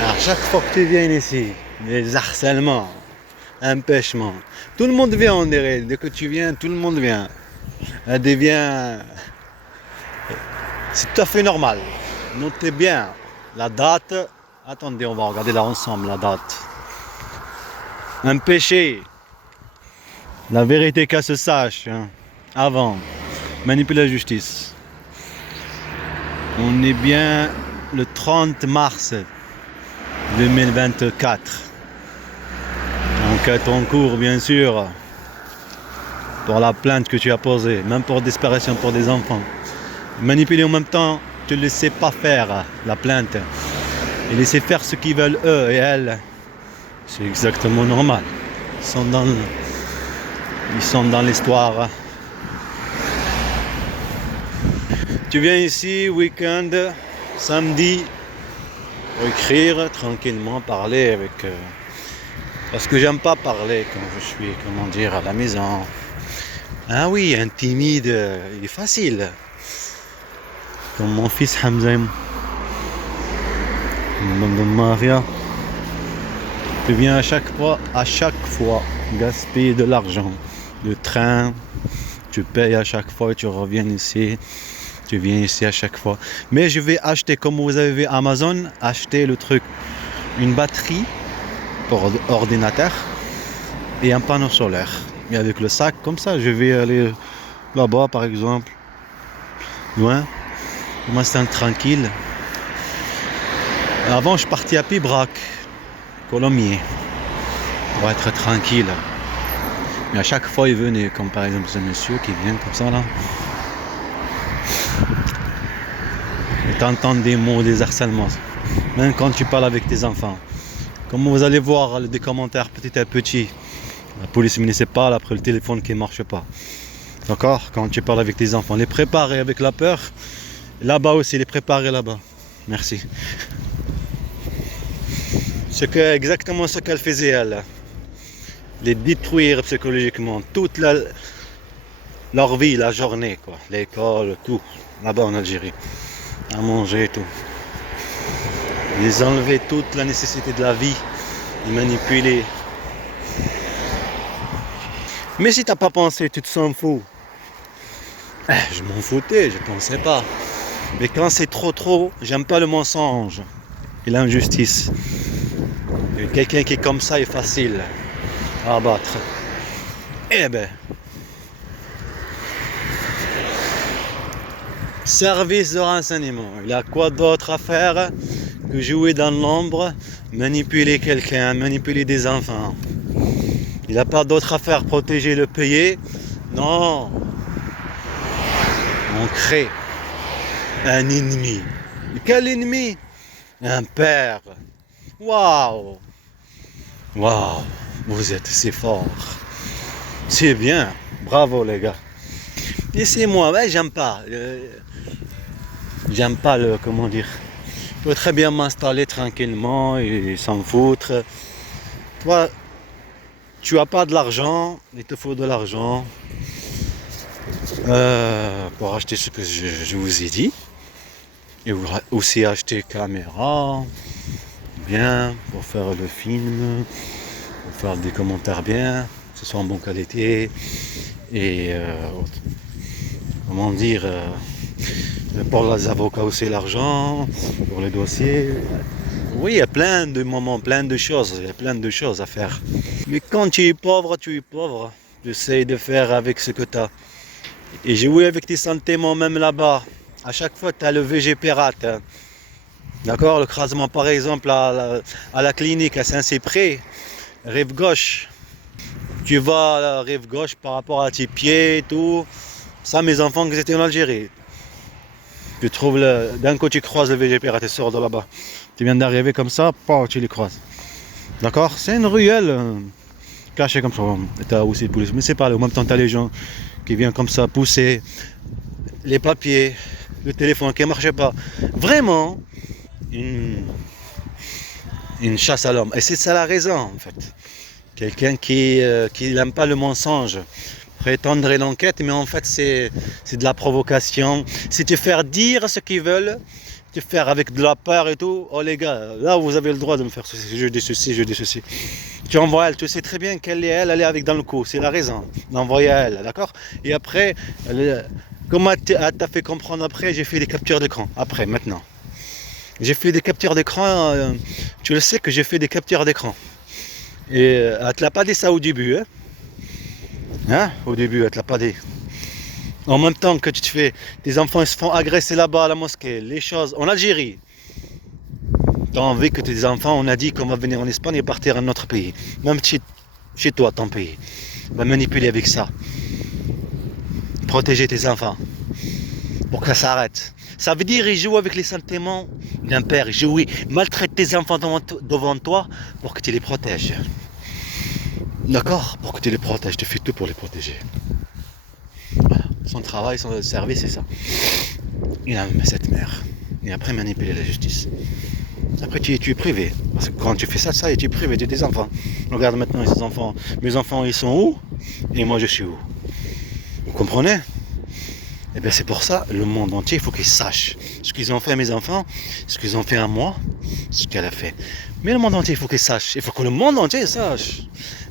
À chaque fois que tu viens ici, les harcèlements, empêchements, tout le monde vient on dirait. Dès que tu viens, tout le monde vient. Ça devient... C'est tout à fait normal. Notez bien la date. Attendez, on va regarder là ensemble la date. Un péché. La vérité qu'elle se sache. Hein. Avant. Manipuler la justice. On est bien le 30 mars 2024. Enquête en cours, bien sûr. Pour la plainte que tu as posée. Même pour disparition pour des enfants. Manipuler en même temps, tu ne le sais pas faire, la plainte. Et laisser faire ce qu'ils veulent eux et elles. C'est exactement normal. Ils sont dans l'histoire. Tu viens ici, week-end, samedi, pour écrire tranquillement, parler avec... parce que j'aime pas parler quand je suis, comment dire, à la maison. Ah oui, un timide, il est facile. Comme mon fils Hamza. Maria. Tu viens à chaque fois, gaspiller de l'argent. Le train, tu payes à chaque fois et tu reviens ici. Tu viens ici à chaque fois. Mais je vais acheter, comme vous avez vu Amazon, acheter le truc, une batterie pour ordinateur et un panneau solaire. Et avec le sac, comme ça, je vais aller là-bas par exemple. Loin. Moi, c'est tranquille. Avant, je partais à Pibrac, Colomiers, pour être tranquille. Mais à chaque fois, il venait, comme par exemple ce monsieur qui vient comme ça là. Et t'entends des mots, des harcèlements. Même quand tu parles avec tes enfants. Comme vous allez voir des commentaires petit à petit. La police municipale, après le téléphone qui ne marche pas. D'accord? Quand tu parles avec tes enfants, les préparer avec la peur. Là-bas aussi, les préparer là-bas. Merci. C'est exactement ce qu'elle faisait, elle. Les détruire psychologiquement. Toute leur vie, la journée, quoi. L'école, tout. Là-bas en Algérie. À manger, tout. Ils enlevaient toute la nécessité de la vie. Ils manipulaient. Mais si t'as pas pensé, tu te sens fou. Je m'en foutais, je pensais pas. Mais quand c'est trop, j'aime pas le mensonge et l'injustice. Et quelqu'un qui est comme ça est facile à abattre. Eh ben, service de renseignement. Il y a quoi d'autre à faire que jouer dans l'ombre, manipuler quelqu'un, manipuler des enfants. Il n'a pas d'autre à faire, protéger le pays. Non. On crée un ennemi. Quel ennemi? Un père. Waouh! Waouh! Vous êtes si fort. C'est bien. Bravo les gars. Laissez-moi. Ouais, j'aime pas. J'aime pas le... Comment dire? Je peux très bien m'installer tranquillement et s'en foutre. Toi, tu as pas de l'argent. Il te faut de l'argent. Pour acheter ce que je vous ai dit. Et aussi acheter caméra, bien, pour faire le film, pour faire des commentaires bien, que ce soit en bonne qualité. Et comment dire, pour les avocats aussi l'argent, pour les dossiers. Oui, il y a plein de moments, plein de choses, il y a plein de choses à faire. Mais quand tu es pauvre, tu es pauvre. J'essaie de faire avec ce que tu as. Et jouer avec tes sentiments même là-bas. À chaque fois, tu as le VG pirate. Hein. D'accord? Le crasement, par exemple, à la clinique à Saint-Cyprien, rive gauche. Tu vas à la rive gauche par rapport à tes pieds et tout. Ça, mes enfants qui étaient en Algérie. Tu trouves d'un côté, tu croises le VG pirate et sors de là-bas. Tu viens d'arriver comme ça, tu les croises. D'accord? C'est une ruelle cachée comme ça. Tu as aussi le police. Mais c'est pas là. En même temps, tu as les gens qui viennent comme ça pousser les papiers, le téléphone qui ne marchait pas. Vraiment, une chasse à l'homme. Et c'est ça la raison, en fait. Quelqu'un qui n'aime pas le mensonge. Prétendre l'enquête, mais en fait, c'est de la provocation. C'est te faire dire ce qu'ils veulent, te faire avec de la peur et tout. Oh les gars, là vous avez le droit de me faire ceci, je dis ceci, je dis ceci. Tu envoies elle, tu sais très bien qu'elle est elle est avec dans le coup, c'est la raison d'envoyer à elle, d'accord? Et après, comment elle t'a fait comprendre après, j'ai fait des captures d'écran, après, maintenant. J'ai fait des captures d'écran, tu le sais que j'ai fait des captures d'écran. Et elle te l'a pas dit ça au début, hein? Hein? Au début, elle te l'a pas dit. En même temps que tu te fais, tes enfants ils se font agresser là-bas à la mosquée, les choses, en Algérie. Tu as envie que tes enfants, on a dit qu'on va venir en Espagne et partir à un autre pays. Même chez toi, ton pays. On va manipuler avec ça. Protéger tes enfants. Pour que ça s'arrête. Ça veut dire, ils jouent avec les sentiments d'un père. Ils jouent, maltraite tes enfants devant toi pour que tu les protèges. D'accord? Pour que tu les protèges. Tu fais tout pour les protéger. Voilà. Son travail, son service, c'est ça. Il a cette mère. Et après, manipuler la justice. Après, tu es privé. Parce que quand tu fais ça, tu es privé de tes enfants. Regarde maintenant ces enfants. Mes enfants, ils sont où? Et moi, je suis où? Vous comprenez? Et bien, c'est pour ça, le monde entier, il faut qu'ils sachent ce qu'ils ont fait à mes enfants, ce qu'ils ont fait à moi, ce qu'elle a fait. Mais le monde entier, il faut qu'ils sachent. Il faut que le monde entier sache.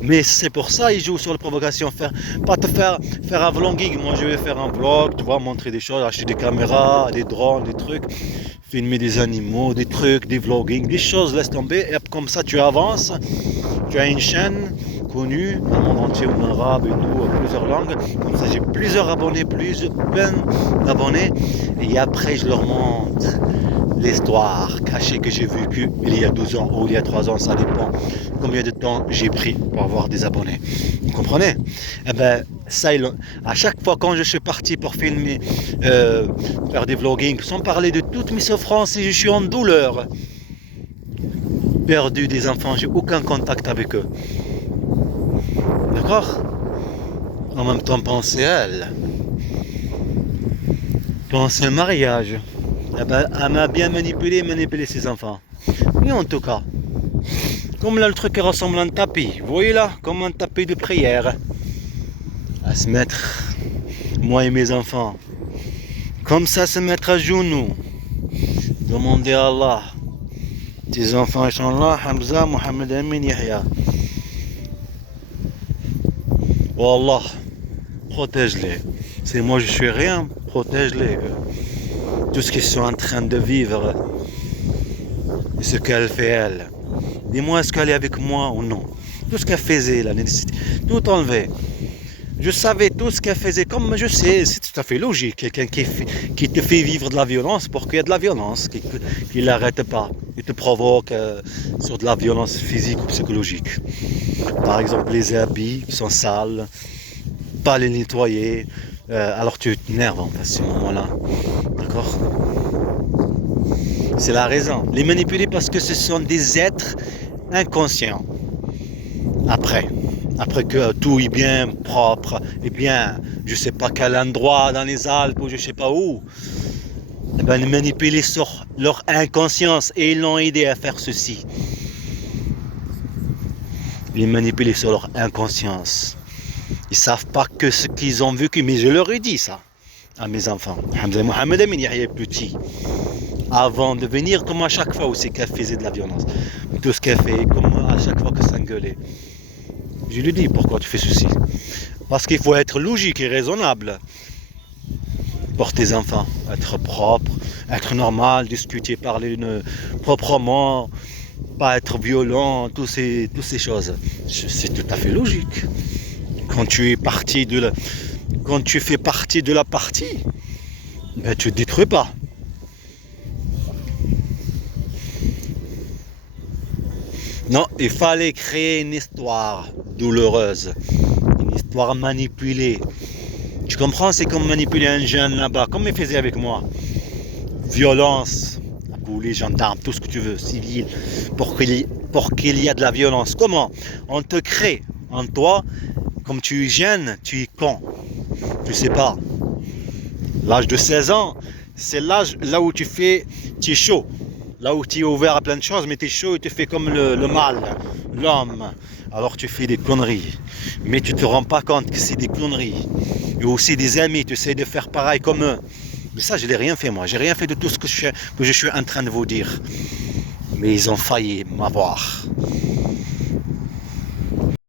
Mais c'est pour ça ils jouent sur la provocation. Pas te faire un vlogging. Moi, je vais faire un vlog, tu vois, montrer des choses, acheter des caméras, des drones, des trucs, filmer des animaux, des trucs, des vlogging, des choses, laisse tomber. Et comme ça, tu avances. Tu as une chaîne connue dans le monde entier, en arabe et tout, plusieurs langues. Comme ça, j'ai plusieurs abonnés, plein d'abonnés. Et après, je leur montre l'histoire cachée que j'ai vécue il y a 12 ans ou il y a 3 ans, ça dépend combien de temps j'ai pris pour avoir des abonnés. Vous comprenez? Eh ben, ça, à chaque fois quand je suis parti pour filmer, faire des vlogging, sans parler de toutes mes souffrances, et je suis en douleur, perdu des enfants, j'ai aucun contact avec eux. D'accord? En même temps, penser à elle. Penser au mariage. Eh ben, elle m'a bien manipulé ses enfants. Mais en tout cas, comme là le truc ressemble à un tapis, vous voyez là, comme un tapis de prière, à se mettre, moi et mes enfants, comme ça se mettre à genoux, demander à Allah, tes enfants ils sont là, Hamza, Mohamed Amin, Yahya. Oh Allah, protège-les. C'est moi je suis rien, protège-les. Tout ce qu'ils sont en train de vivre, et ce qu'elle fait elle. Dis-moi, est-ce qu'elle est avec moi ou non? Tout ce qu'elle faisait, la nécessité, tout enlevé. Je savais tout ce qu'elle faisait, comme je sais, c'est tout à fait logique. Quelqu'un qui te fait vivre de la violence pour qu'il y ait de la violence, qui n'arrête pas, qui te provoque sur de la violence physique ou psychologique. Par exemple, les habits qui sont sales, pas les nettoyer, alors tu t'énerves en fait, à ce moment-là. D'accord? C'est la raison. Les manipuler parce que ce sont des êtres inconscients. Après que tout est bien propre, et bien, je sais pas quel endroit dans les Alpes ou je sais pas où, eh ben, les manipuler sur leur inconscience et ils l'ont aidé à faire ceci. Les manipuler sur leur inconscience. Ils savent pas que ce qu'ils ont vécu, mais je leur ai dit ça à mes enfants. Hamza Mohamed Amin Yahya est petit. Avant de venir, comme à chaque fois aussi qu'elle faisait de la violence. Tout ce qu'elle fait, comme à chaque fois que ça engueulait. Je lui dis, pourquoi tu fais ceci? Parce qu'il faut être logique et raisonnable pour tes enfants. Être propre, être normal, discuter, parler proprement, pas être violent, toutes ces choses. C'est tout à fait logique. Quand tu fais partie de la partie, ben tu ne détruis pas. Non, il fallait créer une histoire douloureuse, une histoire manipulée. Tu comprends, c'est comme manipuler un jeune là-bas, comme il faisait avec moi. Violence, les gendarmes, tout ce que tu veux, civil, pour qu'il y ait de la violence. Comment? On te crée en toi, comme tu es jeune, tu es con. Tu sais pas. L'âge de 16 ans, c'est l'âge là où tu es chaud. Là où tu es ouvert à plein de choses, mais tu es chaud et tu fais comme le mal, l'homme. Alors tu fais des conneries. Mais tu te rends pas compte que c'est des conneries. Et aussi des amis, tu essaies de faire pareil comme eux. Mais ça, je n'ai rien fait moi. J'ai rien fait de tout ce que je suis en train de vous dire. Mais ils ont failli m'avoir.